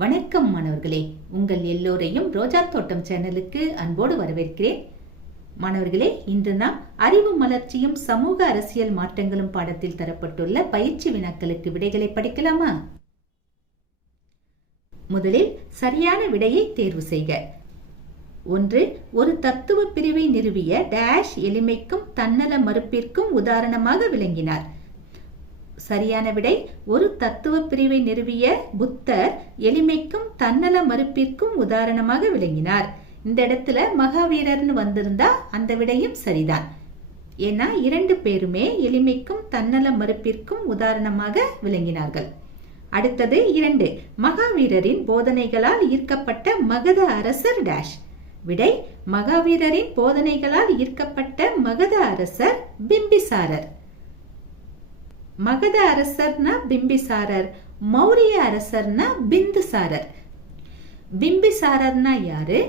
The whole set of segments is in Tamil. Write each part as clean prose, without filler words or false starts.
வணக்கம் மாணவர்களே, உங்கள் எல்லோரையும் ரோஜா தோட்டம் சேனலுக்கு அன்போடு வரவேற்கிறேன். மாணவர்களே, இன்று நாம் அறிவு மலர்ச்சியும் சமூக அரசியல் மாற்றங்களும் பாடத்தில் தரப்பட்டுள்ள பயிற்சி வினாக்களுக்கு விடைகளை படிக்கலாமா? முதலில் சரியான விடையை தேர்வு செய்க. 1. ஒரு தத்துவ பிரிவை நிறுவிய டேஷ் எளிமைக்கும் தன்னல மறுப்பிற்கும் உதாரணமாக விளங்கினார். சரியான விடை, ஒரு தத்துவ பிரிவை நிறுவிய புத்தர் எளிமைக்கும் தன்னல மறுப்பிற்கும் உதாரணமாக விளங்கினார். இந்த இடத்துல மகாவீரர்னு வந்திருந்தா அந்த விடையும் சரிதான். ஏன்னா 2 பேருமே எளிமைக்கும் தன்னல மறுப்பிற்கும் உதாரணமாக விளங்கினார்கள். அடுத்தது 2. மகாவீரரின் போதனைகளால் ஈர்க்கப்பட்ட மகத அரசர் டேஷ். விடை, மகாவீரரின் போதனைகளால் ஈர்க்கப்பட்ட மகத அரசர் பிம்பிசாரர். மகத அரசர்னா பிம்பிசாரர், மௌரிய அரசர்னா பிந்துசாரர். பிம்பிசாரர்னா யாரு,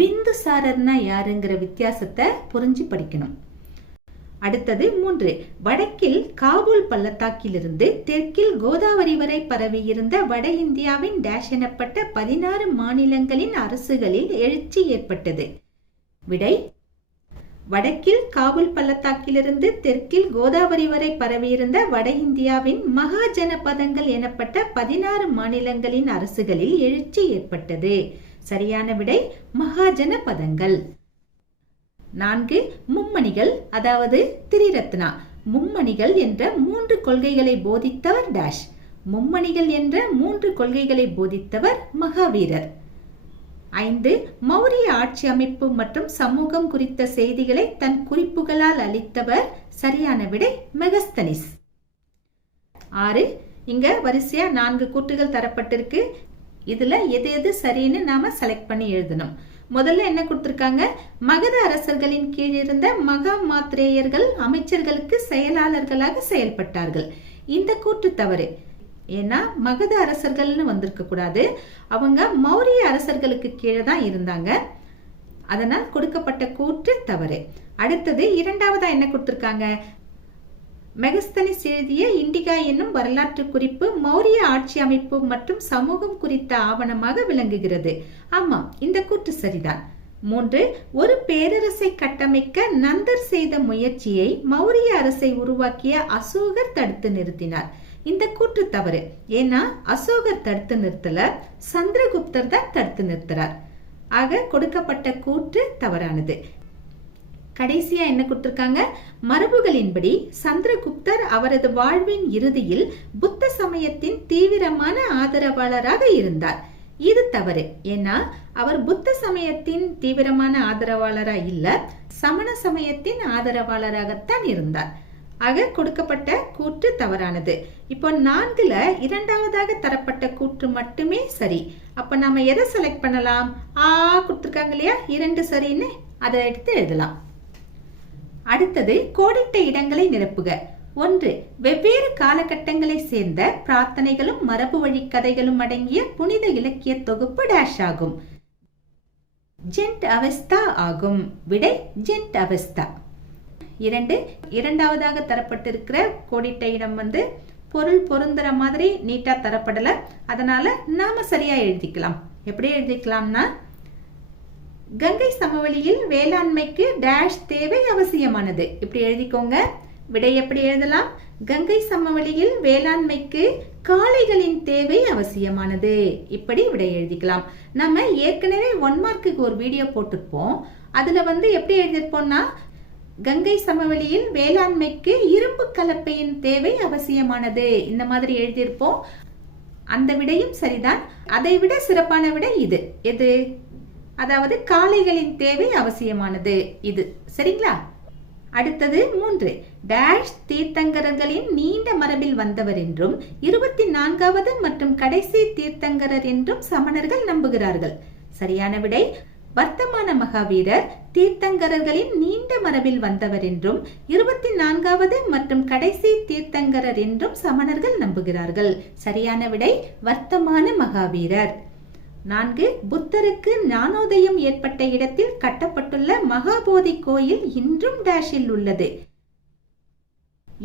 பிந்துசாரர்னா யாருங்கிற வித்தியாசத்தை புரிஞ்சு படிக்கணும். அடுத்தது 3. வடக்கில் காபூல் பள்ளத்தாக்கிலிருந்து தெற்கில் கோதாவரி வரை பரவியிருந்த வட இந்தியாவின் டேஷ் எனப்பட்ட 16 மாநிலங்களின் அரசுகளில் எழுச்சி ஏற்பட்டது. விடை, வடக்கில் காபூல் பள்ளத்தாக்கிலிருந்து தெற்கில் கோதாவரி வரை பரவியிருந்த வட இந்தியாவின் மகாஜனபதங்கள் எனப்பட்ட 16 மாநிலங்களின் அரசுகளில் எழுச்சி ஏற்பட்டது. சரியான விடை மகாஜனபதங்கள். 4. மும்மணிகள் அதாவது திரிரத்னா. மும்மணிகள் என்ற 3 கொள்கைகளை போதித்தவர் டேஷ். மும்மணிகள் என்ற 3 கொள்கைகளை போதித்தவர் மகாவீரர். 5. மௌரிய ஆட்சி அமைப்பு மற்றும் சமூகம் குறித்த செய்திகளை தன் குறிப்புகளால் அளித்தவர். சரியான விடை மெகஸ்தனிஸ். 6. இங்க வரிசையா 4 கூற்றுகள் தரப்பட்டிருக்கு. இதுல எது எது சரின்னு நாம செலக்ட் பண்ணி எழுதணும். முதல்ல என்ன கொடுத்திருக்காங்க, மகத அரசர்களின் கீழ் இருந்த மகா மாத்ரேயர்கள் அமைச்சர்களுக்கு செயலாளர்களாக செயல்பட்டார்கள். இந்த கூற்று தவறு. ஏன்னா மகத அரசர்கள்னு வந்திருக்க கூடாது, அவங்க மௌரிய அரசர்களுக்கு கீழே தான் இருந்தாங்க. அதனால் கொடுக்கப்பட்ட கூற்று தவறு. அடுத்தது 2வதா என்ன கொடுத்திருக்காங்க, மெகஸ்தனிஸ் எழுதிய இண்டிகா என்னும் வரலாற்று குறிப்பு மௌரிய ஆட்சி அமைப்பு மற்றும் சமூகம் குறித்த ஆவணமாக விளங்குகிறது. ஆமா, இந்த கூற்று சரிதான். 3. ஒரு பேரரசை கட்டமைக்க நந்தர் செய்த முயற்சியை மௌரிய அரசை உருவாக்கிய அசோகர் தடுத்து நிறுத்தினார். இந்த கூற்று தவறு. ஏன்னா அசோகர் தடுத்து நிறுத்தல, சந்திரகுப்தர் தான் தடுத்து நிறுத்துறார். ஆக கொடுக்கப்பட்ட கூற்று தவறானது. கடைசியா என்ன கொடுத்திருக்காங்க, மரபுகளின்படி சந்திரகுப்தர் அவரது வாழ்வின் இறுதியில் புத்த சமயத்தின் தீவிரமான ஆதரவாளராக இருந்தார். இது தவறு. ஏன்னா அவர் புத்த சமயத்தின் தீவிரமான ஆதரவாளரா இல்ல, சமண சமயத்தின் ஆதரவாளராகத்தான் இருந்தார். ஆக கொடுக்கப்பட்ட கூற்று தவறானது. இப்போ 4ல 2வதாக தரப்பட்ட கூற்று மட்டுமே சரி. அப்ப நாம எதை செலக்ட் பண்ணலாம், கொடுத்திருக்காங்க இல்லையா, 2 சரின்னு அதை எடுத்து எழுதலாம். அடுத்தது கோடிட்ட இடங்களை நிரப்புக. 1. வெவ்வேறு காலகட்டங்களை சேர்ந்த பிரார்த்தனைகளும் மரபு வழி கதைகளும் அடங்கிய புனித இலக்கிய தொகுப்பு டேஷ் ஆகும். ஜென்ட் அவஸ்தா ஆகும். விடை ஜென்ட் அவஸ்தா. 2. 2வதாக தரப்பட்டிருக்கிற கோடிட்ட இடம் பொருள் பொருந்துற மாதிரி நீட்டா தரப்படல. அதனால நாம சரியா எழுதிக்கலாம். எப்படி எழுதிக்கலாம்னா, கங்கை சமவெளியில் வேளாண்மைக்கு டேஷ் தேவை அவசியமானது. இப்படி எழுதிக்கோங்க. விடை எப்படி எழுதலாம், கங்கை சமவெளியில் வேளாண்மைக்கு காளைகளின் தேவை அவசியமானது. இப்படி விடை எழுதிக்கலாம். நம்ம ஏற்கனவே 1 மார்க்குக்கு ஒரு வீடியோ போட்டிருப்போம். அதுல எப்படி எழுதிருப்போம்னா, கங்கை சமவெளியில் வேளாண்மைக்கு இரும்பு கலப்பையின் தேவை அவசியமானது, இந்த மாதிரி எழுதியிருப்போம். அந்த விடையும் சரிதான். அதை விட சிறப்பான விடை இது. எது, அதாவது காளைகளின் தேவை அவசியமானது, இது சரிங்களா? அடுத்தது 3. டேஷ் தீர்த்தங்கரர்களின் நீண்ட மரபில் வந்தவர் என்றும் 24வது மற்றும் கடைசி தீர்த்தங்கரர் என்றும் சமணர்கள் நம்புகிறார்கள். சரியான விடை, வர்த்தமான மகாவீரர் தீர்த்தங்கரர்களின் நீண்ட மரபில் வந்தவர் என்றும் 24வது மற்றும் கடைசி தீர்த்தங்கரர் என்றும் சமணர்கள் நம்புகிறார்கள். சரியான விடை வர்த்தமான மகாவீரர். 4. புத்தருக்கு ஞானோதயம் ஏற்பட்ட இடத்தில் கட்டப்பட்டுள்ள மகாபோதி கோயில் இன்றும் டேஷில் உள்ளது.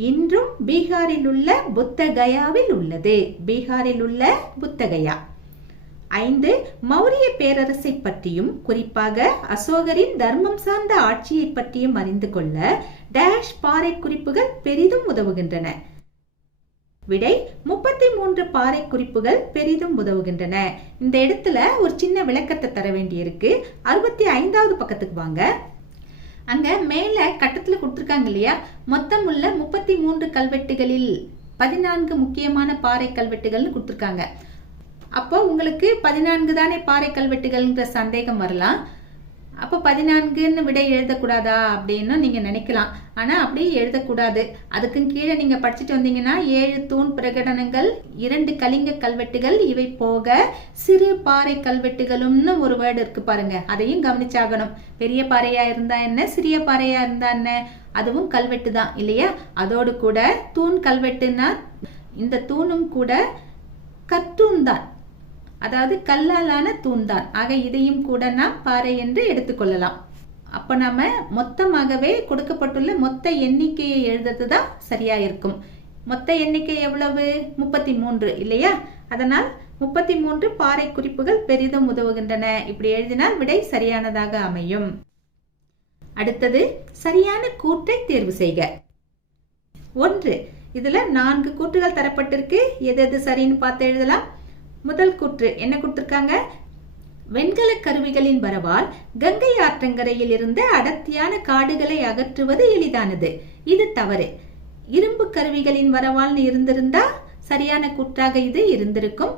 இன்றும் பீகாரில் உள்ள புத்த கயாவில் உள்ளது. பீகாரில் உள்ள புத்த கயா. 5 மௌரிய பேரரசை பற்றியும் குறிப்பாக அசோகரின் தர்மம் சார்ந்த ஆட்சியை பற்றியும் அறிந்து கொள்ள டேஷ் பாறை குறிப்புகள் பெரிதும் உதவுகின்றன. விடை 33 பாறை குறிப்புகள் பெரிதும் உதவுகின்றன. இந்த இடத்துல ஒரு சின்ன விளக்கத்தை தர வேண்டியிருக்கு. 65வது பக்கத்துக்கு வாங்க. அங்க மேல கட்டத்துல கொடுத்திருக்காங்க இல்லையா, மொத்தம் உள்ள 33 கல்வெட்டுகளில் 14 முக்கியமான பாறை கல்வெட்டுகள்னு கொடுத்திருக்காங்க. அப்போ உங்களுக்கு 14 தானே பாறை கல்வெட்டுகள்ன்ற சந்தேகம் வரலாம். அப்போ 14ன்னு விடை எழுதக்கூடாதா அப்படின்னு நீங்க நினைக்கலாம். ஆனா அப்படி எழுதக்கூடாது. அதுக்கு கீழே நீங்க படிச்சுட்டு வந்தீங்கன்னா 7 தூண் பிரகடனங்கள், 2 கலிங்க கல்வெட்டுகள், இவை போக சிறு பாறை கல்வெட்டுகளும்னு ஒரு வேர்டு இருக்கு பாருங்க, அதையும் கவனிச்சாகணும். பெரிய பாறையா இருந்தா என்ன, சிறிய பாறையா இருந்தா என்ன, அதுவும் கல்வெட்டு தான் இல்லையா. அதோடு கூட தூண் கல்வெட்டுன்னா இந்த தூணும் கூட கற்றூன் தான், அதாவது கல்லாலான தூண் தான். ஆக இதையும் கூட நாம் பாறை என்று எடுத்துக்கொள்ளலாம். அப்ப நாம மொத்தமாகவே கொடுக்கப்பட்டுள்ள மொத்த எண்ணிக்கையை எழுதுறது தான் சரியா இருக்கும். மொத்த எண்ணிக்கை எவ்வளவு? 33 இல்லையா. அதனால் 33 பாறை குறிப்புகள் பெரிதும் உதவுகின்றன. இப்படி எழுதினால் விடை சரியானதாக அமையும். அடுத்தது சரியான கூற்றை தேர்வு செய்க. 1. இதுல 4 கூற்றுகள் தரப்பட்டிருக்கு. எது எது சரின்னு பார்த்து எழுதலாம். முதல் கூற்று என்ன கொடுத்திருக்காங்க? வெண்கல கருவிகளின் வரவால் கங்கை ஆற்றங்கரையில் இருந்த அடர்த்தியான காடுகளை அகற்றுவது எளிதானது. இது தவறு. இரும்பு கருவிகளின் வரவால்னு இருந்திருந்தா சரியான கூற்றாக இது இருந்திருக்கும்.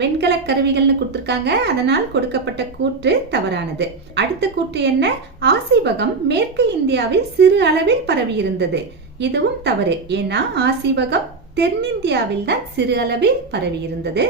வெண்கல கருவிகள்னு கொடுத்திருக்காங்க, அதனால் கொடுக்கப்பட்ட கூற்று தவறானது. அடுத்த கூற்று என்ன? ஆசீவகம் மேற்கு இந்தியாவில் சிறு அளவில் பரவி இருந்தது. இதுவும் தவறு. ஏன்னா ஆசீவகம் தென்னிந்தியாவில் தான் சிறு அளவில் பரவி இருந்தது.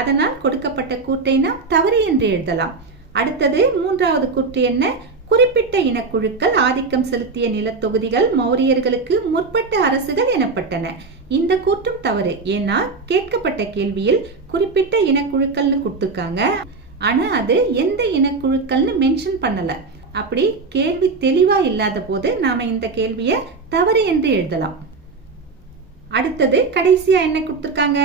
அதனால் கொடுக்கப்பட்ட கூற்றை நாம் தவறு என்று எழுதலாம். அடுத்தது 3வது கூற்று என்ன? குறிப்பிட்ட இனக்குழுக்கள் ஆதிக்கம் செலுத்திய நிலத்தொகுதிகள் மௌரியர்களுக்கு முற்பட்ட அரசுகள் எனப்பட்டன. இந்த கூற்றும் தவறு. ஏன்னா கேட்கப்பட்ட கேள்வியில் குறிப்பிட்ட இனக்குழுக்கள்னு கொடுத்திருக்காங்க, ஆனா அது எந்த இனக்குழுக்கள்னு மென்ஷன் பண்ணல. அப்படி கேள்வி தெளிவா இல்லாத போது நாம இந்த கேள்வியை தவறு என்று எழுதலாம். அடுத்தது கடைசியா என்ன கொடுத்திருக்காங்க?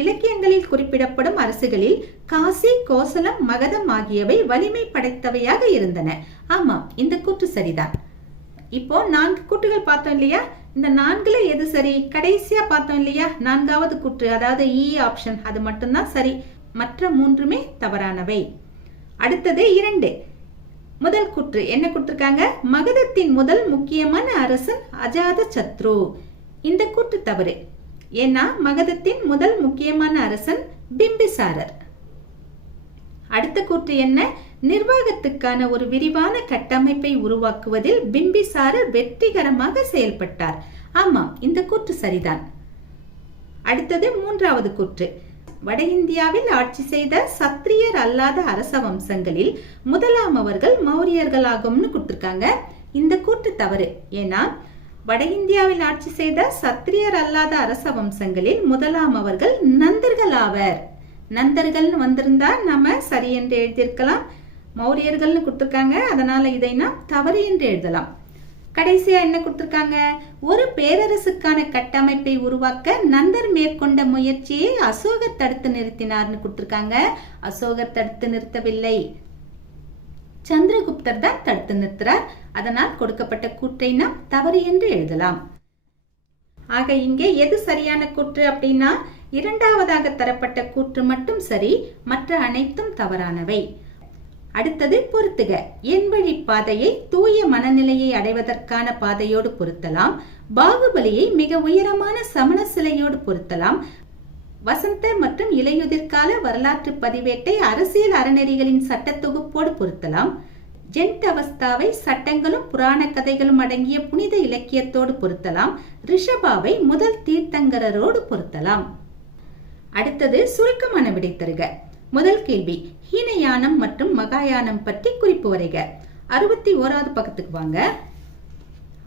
இலக்கியங்களில் குறிப்பிடப்படும் அரசுகளில் காசி, கோசலம், மகதம் ஆகியவை வலிமை படைத்தவையாக இருந்தன. ஆமா, இந்த கூற்று சரிதான். இப்போ 4 கூற்றுகள் பார்த்தோம் இல்லையா. இந்த 4ல எது சரி? கடைசியா பார்த்தோம் இல்லையா, 4வது கூற்று, அதாவது இ ஆப்ஷன், அது மட்டும்தான் சரி. மற்ற 3மே தவறானவை. அடுத்தது 2. முதல் கூற்று என்ன கொடுத்திருக்காங்க? மகதத்தின் முதல் முக்கியமான அரசன் அஜாத சத்ரு. இந்த கூற்று தவறு. ஏன்னா மகதத்தின் முதல் முக்கியமான அரசன் பிம்பிசாரர். அடுத்த கூற்று என்ன? நிர்வாகத்துக்கான ஒரு விரிவான கட்டமைப்பை உருவாக்குவதில் பிம்பிசாரர் வெற்றிகரமாக செயல்பட்டார். ஆமா, இந்த கூற்று சரிதான். அடுத்தது 3வது கூற்று. வட இந்தியாவில் ஆட்சி செய்த சத்திரியர் அல்லாத அரச வம்சங்களில் முதலாமவர்கள் மௌரியர்களாகும்னு கொடுத்திருக்காங்க. இந்த கூற்று தவறு. ஏன்னா வட இந்தியாவில் ஆட்சி செய்த சத்திரியர் அல்லாத அரச வம்சங்களில் முதலாம் அவர்கள் நந்தர்கள் ஆவர். நந்தர்கள்னு வந்திருந்தா நாம சரி என்று எழுதியிருக்கலாம். மௌரியர்கள்னு கொடுத்திருக்காங்க, அதனால இதை நாம் தவறு என்று எழுதலாம். கடைசியா என்ன கொடுத்திருக்காங்க? ஒரு பேரரசுக்கான கட்டமைப்பை உருவாக்க நந்தர் மேற்கொண்ட முயற்சியை அசோகர் தடுத்து நிறுத்தினார்னு கொடுத்திருக்காங்க. அசோகர் தடுத்து நிறுத்தவில்லை, சந்திரகுப்தர் தான் தடுத்து நிறுத்துறார். அதனால் கொடுக்கப்பட்ட கூற்றை நாம் தவறு என்று எழுதலாம். ஆக இங்கே எது சரியான கூற்று அப்படின்னா 2வதாக தரப்பட்ட கூற்று மட்டும் சரி, மற்ற அனைத்தும் தவறானவை. அடுத்தது பொருத்துக. என் வழி பாதையை தூய மனநிலையை அடைவதற்கான பாதையோடு பொருத்தலாம். பாகுபலியை மிக உயரமான சமண சிலையோடு பொருத்தலாம். வசந்த மற்றும் இலையுதிர்கால வரலாற்று பதிவேட்டை அரசியல் அறநெறிகளின் சட்ட தொகுப்போடு பொருத்தலாம். ஜென்ட் அவஸ்தாவை சட்டங்களும் புராண கதைகளும் அடங்கிய புனித இலக்கியத்தோடு பொருத்தலாம். ரிஷபாவை முதல் தீர்த்தங்கரோடு பொருத்தலாம். அடுத்தது சுருக்கமான விடை தருக. முதல் கேள்வி, ஹீனயானம் மற்றும் மகாயானம் பற்றி குறிப்பு வரைக. 61வது பக்கத்துக்கு வாங்க.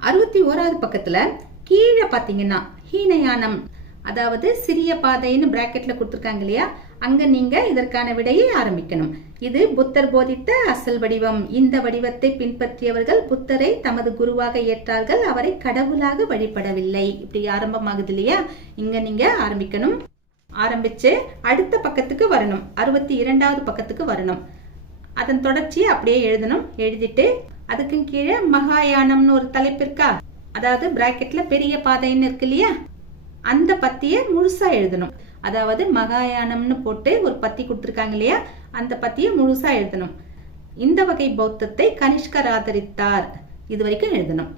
61வது பக்கத்துல கீழே பாத்தீங்கன்னா ஹீனயானம், அதாவது சிறிய பாதைன்னு பிராக்கெட்ல கொடுத்திருக்காங்க இல்லையா, அங்க நீங்க இதற்கான விடையை ஆரம்பிக்கணும். இது புத்தர் போதித்த அசல் வடிவம். இந்த வடிவத்தை பின்பற்றியவர்கள் புத்தரை தமது குருவாக ஏற்றார்கள், அவரை கடவுளாக வழிபடவில்லை. இப்படி ஆரம்பமாகுது இல்லையா, இங்க நீங்க ஆரம்பிக்கணும். ஆரம்பிச்சு அடுத்த பக்கத்துக்கு வரணும், 62வது பக்கத்துக்கு வரணும். அதன் தொடர்ச்சியை அப்படியே எழுதணும். எழுதிட்டு அதுக்கு கீழே மகாயானம்னு ஒரு தலைப்பு இருக்கா, அதாவது பிராக்கெட்ல பெரிய பாதைன்னு இருக்கு இல்லையா, அந்த பத்தியை முழுசா எழுதணும். அதாவது மகாயானம்னு போட்டு ஒரு பத்தி கொடுத்துருக்காங்க இல்லையா, அந்த பத்தியை முழுசா எழுதணும். இந்த வகை பௌத்தத்தை கனிஷ்கர் ஆதரித்தார், இது வரைக்கும் எழுதணும்.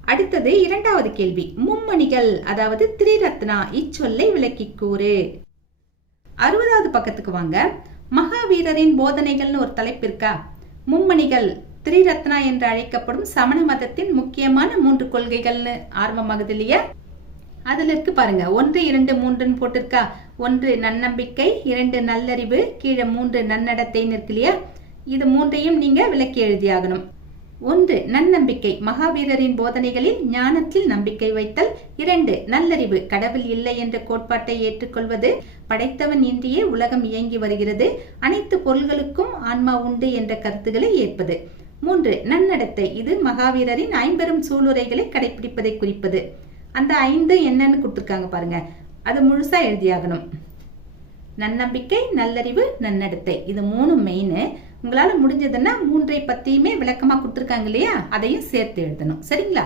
அடுத்தது 2வது கேள்வி. மும்மணிகள் அதாவது திரிரத்னா இச்சொல்லை விளக்கி கூறு. 60வது பக்கத்துக்கு வாங்க. மகாவீரரின் போதனைகள்னு ஒரு தலைப்பு இருக்கா. மும்மணிகள் திரிரத்னா என்று அழைக்கப்படும் சமண மதத்தின் முக்கியமான 3 கொள்கைகள்னு ஆரம்பமாகுது இல்லையா, அதுல இருக்கு பாருங்க. 1, 2, 3 போட்டிருக்கா. 1 நன்னம்பிக்கை, 2 நல்லறிவு, கீழே 3 நன்னடத்தைன்னு இருக்கு இல்லையா. இது 3ஐயும் நீங்க விளக்கி எழுதியாகணும். 1 நன்னம்பிக்கை, மகாவீரரின் போதனைகளில் ஞானத்தில் நம்பிக்கை வைத்தல். 2 நல்லறிவு, கடவுள் இல்லை என்ற கோட்பாட்டை ஏற்றுக்கொள்வது. படைத்தவன் இன்றியே உலகம் இயங்கி வருகிறது, அனைத்து பொருள்களுக்கும் ஆன்மா உண்டு என்ற கருத்துக்களை ஏற்பது. 3 நன்னடத்தை, இது மகாவீரரின் 50 சூளுரைகளை கடைபிடிப்பதை குறிப்பது. அந்த 5 என்னன்னு கொடுத்துருக்காங்க பாருங்க, அது முழுசா எழுதியாகணும். நன்னம்பிக்கை, நல்லறிவு, நன்னடத்தை, இது 3 மெயின். உங்களால முடிஞ்சதுன்னா 3ஐ பத்தியுமே விளக்கமா கொடுத்துருக்காங்க இல்லையா, அதையும் சேர்த்து எழுதணும். சரிங்களா?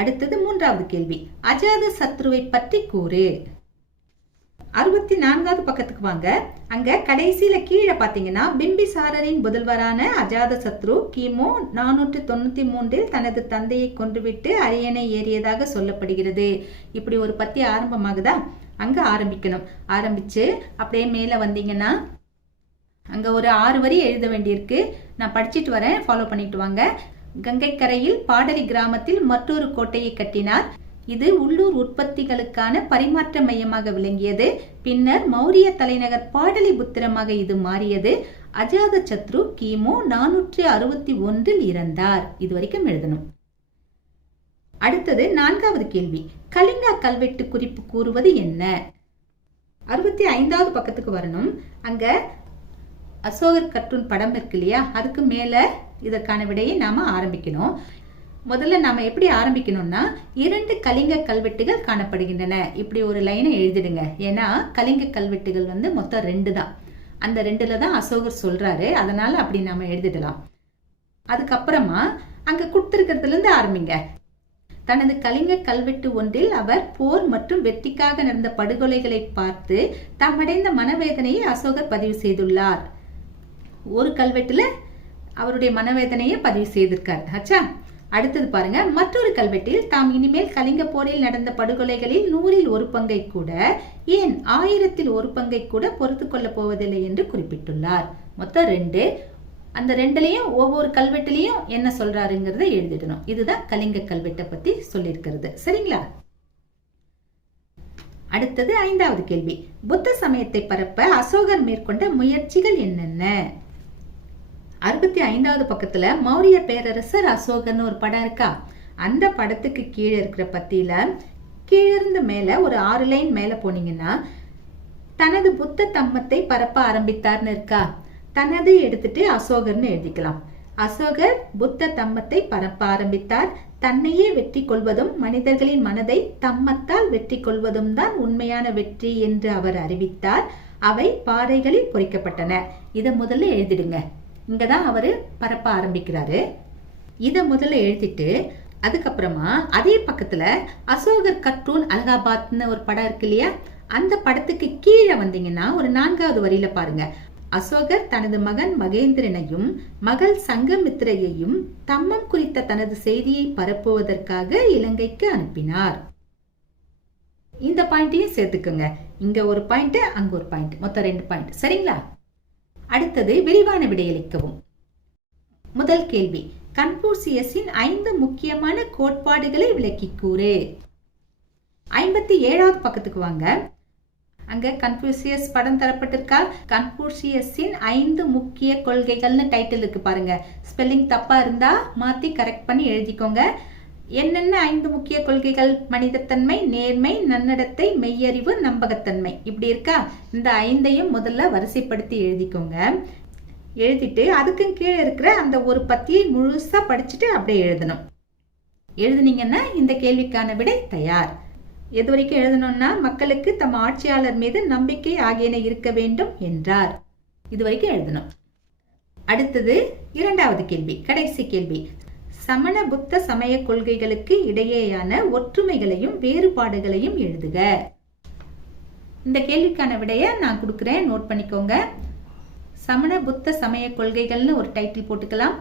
அடுத்தது 3வது கேள்வி. அஜாத சத்ருவை பற்றி கூறு. 64வது பக்கத்துக்கு வாங்க. அங்க கடைசியில கீழே பாத்தீங்கன்னா பிம்பிசாரரின் புதல்வரான அஜாத சத்ரு கிமு 493 தனது தந்தையை கொன்றுவிட்டு அரியணை ஏறியதாக சொல்லப்படுகிறது. இப்படி ஒரு பத்தி ஆரம்பமாகுதா, அங்க ஆரம்பிக்கணும். ஆரம்பிச்சு அப்படியே மேல வந்தீங்கன்னா அங்க ஒரு 6 வரி எழுத வேண்டியிருக்கு. நான் படிச்சுட்டு வரேன், ஃபாலோ பண்ணிட்டு வாங்க. கங்கை கரையில் பாடலி கிராமத்தில் மற்றொரு கோட்டையை கட்டினார். இது உள்ளூர் உற்பத்திகளுக்கான பரிமாற்ற மையமாக விளங்கியது. பின்னர் மௌரிய தலைநகர் பாடலிபுத்திரமாக இது மாறியது. அஜாத சத்ரு கிமு 461 இறந்தார். இது வரைக்கும் எழுதணும். அடுத்தது 4வது கேள்வி. கலிங்கா கல்வெட்டு குறிப்பு கூறுவது என்ன? 65வது பக்கத்துக்கு வரணும். அங்க அசோகர் கர்ட்டூன் படம் இருக்கு இல்லையா, அதுக்கு மேல இதற்கான விடையை நாம ஆரம்பிக்கணும். முதல்ல நாம எப்படி ஆரம்பிக்கணும்னா 2 கலிங்க கல்வெட்டுகள் காணப்படுகின்றன, இப்படி ஒரு லைனை எழுதிடுங்க. ஏன்னா கலிங்க கல்வெட்டுகள் மொத்தம் 2 தான். அந்த 2ல தான் அசோகர் சொல்றாரு, அதனால அப்படி நாம எழுதிடலாம். அதுக்கப்புறமா அங்க கொடுத்திருக்கிறதுல இருந்து ஆரம்பிங்க. தனது கலிங்க கல்வெட்டு ஒன்றில் அவர் போர் மற்றும் வெற்றிக்காக நடந்த படுகொலைகளை பார்த்து தமடைந்த மனவேதனையை அசோகர் பதிவு செய்துள்ளார். ஒரு கல்வெட்டுல அவருடைய மனவேதனையை பதிவு செய்திருக்கார். ஆச்சா, அடுத்தது பாருங்க. மற்றொரு கல்வெட்டில் தாம் இனிமேல் கலிங்க போரில் நடந்த படுகொலைகளில் 100ல் 1 பங்கை கூட, ஏன் 1000ல் 1 பங்கை கூட பொறுத்து கொள்ள போவதில்லை என்று குறிப்பிட்டுள்ளார். மொத்தம் 2. அந்த 2லயும் ஒவ்வொரு கல்வெட்டுலயும் என்ன சொல்றாருங்கிறத எழுதிடணும். இதுதான் கலிங்க கல்வெட்டை பத்தி சொல்லியிருக்கிறது. சரிங்களா? அடுத்தது 5வது கேள்வி. புத்த சமயத்தை பரப்ப அசோகர் மேற்கொண்ட முயற்சிகள் என்னென்ன? 65வது பக்கத்துல மௌரிய பேரரசர் அசோகர்னு ஒரு படம் இருக்கா, அந்த படத்துக்கு கீழே இருக்கிற பத்தியில கீழிருந்து மேல ஒரு 6 லைன் மேல போனீங்கன்னா தனது புத்த தம்மத்தை பரப்ப ஆரம்பித்தார்னு இருக்கா, தனது எடுத்துட்டு அசோகர்னு எழுதிக்கலாம். அசோகர் புத்த தம்மத்தை பரப்ப ஆரம்பித்தார். தன்னையே வெற்றி கொள்வதும் மனிதர்களின் மனதை தம்மத்தால் வெற்றி கொள்வதும் தான் உண்மையான வெற்றி என்று அவர் அறிவித்தார். அவை பாறைகளில் பொறிக்கப்பட்டன. இதை முதல்ல எழுதிடுங்க. இங்கதான் அவரு பரப்ப ஆரம்பிக்கிறாரு. இத முதல்ல எழுதிட்டு அதுக்கப்புறமா அதே பக்கத்துல அசோகர் கர்ட்டூன் அலகாபாத்னு ஒரு படம் இருக்கு இல்லையா, அந்த படத்துக்கு கீழே வந்தீங்கன்னா ஒரு 4வது வரியில பாருங்க. அசோகர் தனது மகன் மகேந்திரனையும் மகள் சங்கமித்ரையையும் தம்மம் குறித்த தனது செய்தியை பரப்புவதற்காக இலங்கைக்கு அனுப்பினார். இந்த பாயிண்டையும் சேர்த்துக்கோங்க. இங்க ஒரு பாயிண்ட், அங்க ஒரு பாயிண்ட், மொத்தம் 2 பாயிண்ட். சரிங்களா? அடுத்தது விரிவான விடையளிக்கவும். முதல் கேள்வி. கன்பூசியஸின் 5 முக்கியமான கோட்பாடுகளை விளக்கி கூறு. 57வது பக்கத்துக்கு வாங்க. அங்க கன்பூசியஸ் படம் தரப்பட்டிருக்கா. கன்பூசியஸின் 5 முக்கிய கொள்கைகள்னு டைட்டில் இருக்கு பாருங்க. ஸ்பெல்லிங் தப்பா இருந்தா மாத்தி கரெக்ட் பண்ணி எழுதிக்கோங்க. என்னென்ன 5 முக்கிய கொள்கைகள்? மனிதத்தன்மை, நேர்மை, நன்னடத்தை, மெய்யறிவு, நம்பகத்தன்மை. இப்படி இருக்கா. இந்த 5ஐயும் முதல்ல வரிசைப்படுத்தி எழுதிக்கோங்க. எழுதிட்டு அதுக்கு கீழே இருக்கிற அந்த ஒரு பத்தியை முழுசா படிச்சுட்டு அப்படியே எழுதணும். எழுதுனீங்கன்னா இந்த கேள்விக்கான விடை தயார். எது வரைக்கும் எழுதணும்னா மக்களுக்கு தம் ஆட்சியாளர் மீது நம்பிக்கை ஆகியன இருக்க வேண்டும் என்றார். இது வரைக்கும் எழுதணும். அடுத்தது இரண்டாவது கேள்வி, கடைசி கேள்வி. சமண புத்த சமய கொள்கைகளுக்கு இடையேயான ஒற்றுமைகளையும் வேறுபாடுகளையும் எழுதுக. இந்த கேள்விக்கான விடைய நான் கொடுக்குறேன், நோட் பண்ணிக்கோங்க. சமண புத்த சமய கொள்கைகள்னு ஒரு டைட்டில் போட்டுக்கலாம்.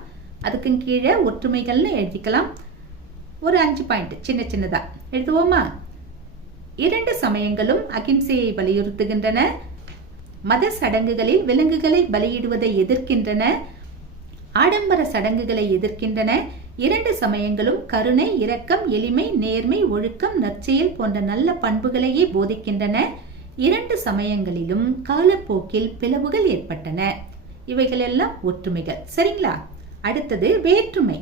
அதுக்கு கீழே ஒற்றுமைகள்னு எழுதிக்கலாம். ஒரு 5 பாயிண்ட் சின்ன சின்னதா எழுதுவோமா? 2 சமயங்களும் அகிம்சையை வலியுறுத்துகின்றன. மத சடங்குகளில் விலங்குகளை பலியிடுவதை எதிர்க்கின்றன. ஆடம்பர சடங்குகளை எதிர்க்கின்றன. 2 சமயங்களும் கருணை, இரக்கம், எளிமை, நேர்மை, ஒழுக்கம், நற்செயல் போன்ற நல்ல பண்புகளையே போதிக்கின்றன. 2 சமயங்களிலும் காலப்போக்கில் பிளவுகள் ஏற்பட்டன. இவைகள் எல்லாம் ஒற்றுமைகள். சரிங்களா? அடுத்தது வேற்றுமை.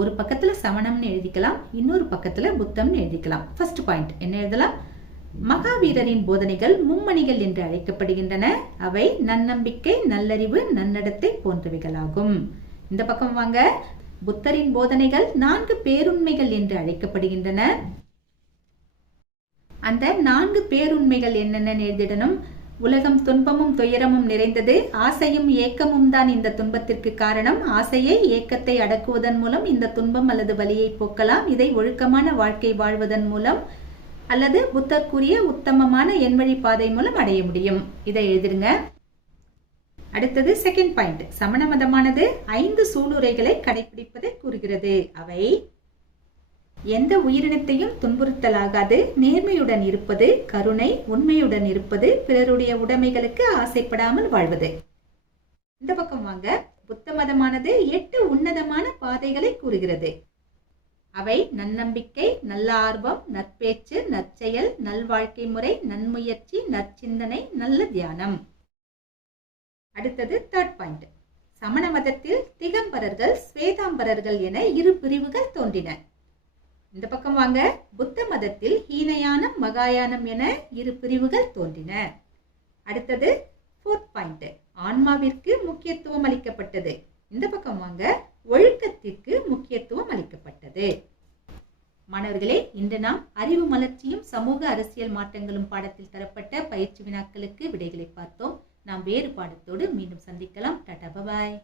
ஒரு பக்கத்துல சமணம்னு எழுதிக்கலாம், இன்னொரு பக்கத்துல புத்தம்னு எழுதிக்கலாம். ஃபர்ஸ்ட் பாயிண்ட் என்ன எழுதலாம்? மகாவீரரின் போதனைகள் மும்மணிகள் என்று அழைக்கப்படுகின்றன. அவை நன்னம்பிக்கை, நல்லறிவு, நன்னடத்தை போன்றவைகளாகும். இந்த பக்கம் வாங்க. புத்தரின் போதனைகள் 4 பேருண்மைகள் என்று அழைக்கப்படுகின்றன. அந்த 4 பேருண்மைகள் என்னென்னு எழுதிடணும். உலகம் துன்பமும் துயரமும் நிறைந்தது. ஆசையும் ஏக்கமும் தான் இந்த துன்பத்திற்கு காரணம். ஆசையை, ஏக்கத்தை அடக்குவதன் மூலம் இந்த துன்பம் அல்லது வலியை போக்கலாம். இதை ஒழுக்கமான வாழ்க்கை வாழ்வதன் மூலம் அல்லது புத்தர் கூறிய உத்தமமான எண்வழி பாதை மூலம் அடைய முடியும். இதை எழுதிருங்க. அடுத்தது செகண்ட் பாயிண்ட். சமண மதமானது 5 சூளுரைகளை கடைபிடிப்பதை கூறுகிறது. அவை எந்த உயிரினத்தையும் துன்புறுத்தலாகாது, நேர்மையுடன் இருப்பது, கருணை, உண்மையுடன் இருப்பது, பிறருடைய உடைமைகளுக்கு ஆசைப்படாமல் வாழ்வது. இந்த பக்கம் வாங்க. புத்த மதமானது 8 உன்னதமான பாதைகளை கூறுகிறது. அவை நன்னம்பிக்கை, நல்ல ஆர்வம், நற்பேச்சு, நற்செயல், நல்வாழ்க்கை முறை, நன்முயற்சி, நற்சிந்தனை, நல்ல தியானம். அடுத்தது தேர்ட் பாயிண்ட். சமண மதத்தில் திகம்பரர்கள், ஸ்வேதாம்பரர்கள் என 2 பிரிவுகள் தோன்றின. இந்த பக்கம் வாங்க. புத்த மதத்தில் ஹீனயானம், மகாயானம் என 2 பிரிவுகள் தோன்றின. அடுத்தது ஃபோர்த் பாயிண்ட். ஆன்மாவிற்கு முக்கியத்துவம் அளிக்கப்பட்டது. இந்த பக்கம் வாங்க. ஒழுக்கத்திற்கு முக்கியத்துவம் அளிக்கப்பட்டது. மாணவர்களே, இன்று நாம் அறிவு மலர்ச்சியும் சமூக அரசியல் மாற்றங்களும் பாடத்தில் தரப்பட்ட பயிற்சி வினாக்களுக்கு விடைகளை பார்த்தோம். நாம் வேறு பாடத்தோடு மீண்டும் சந்திக்கலாம். டாடா, பாய்.